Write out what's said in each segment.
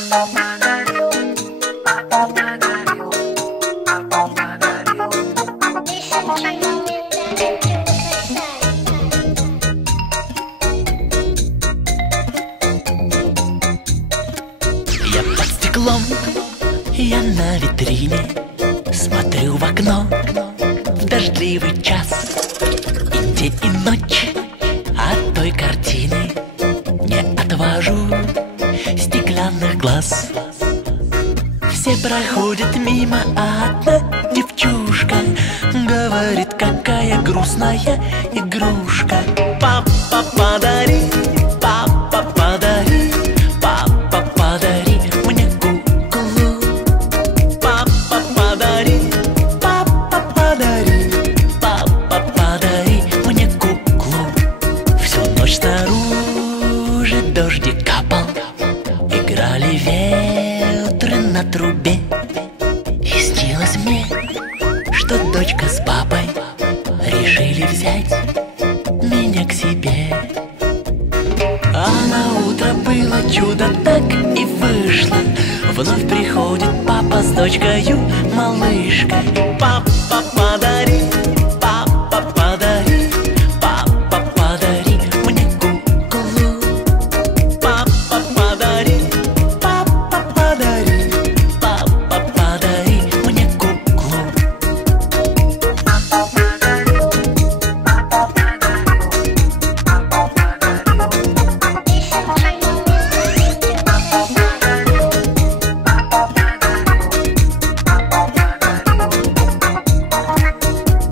Я под стеклом, я на витрине, смотрю в окно в дождливый час. И день, и ночь от той картины не отвожу стеклянных глаз. Все проходят мимо, а одна девчушка говорит, какая грустная игрушка. Папа, подари, папа, подари, папа, подари мне куклу. Папа, подари, папа, подари, папа, подари мне куклу. Всю ночь снаружи дождик капал, играли ветры на трубе. И снилось мне, что дочка с папой решили взять меня к себе. А на утро было чудо, так и вышло. Вновь приходит папа с дочкою, малышкой. Папа, подари, папа, подари, папа, подари мне куклу. Папа, подари, папа, подари, папа, подари мне куклу.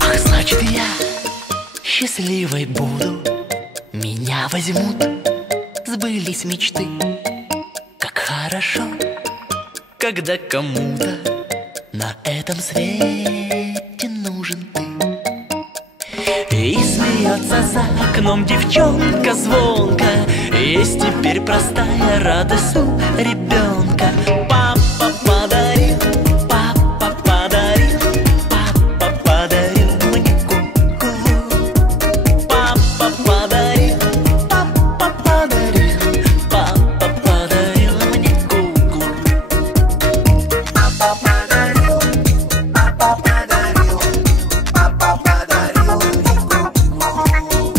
Ах, значит, я счастливой буду, меня возьмут, сбылись мечты. Как хорошо, когда кому-то на этом свете нужен ты. И смеется за окном девчонка звонко. Есть теперь простая радость у ребенка. Папа подарил, папа подарил, папа подарил мне куклу. Папа подарил, папа подарил, папа подарил мне куклу. Папа подарил, папа подарил, папа подарил мне куклу.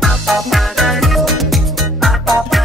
Папа подарил, папа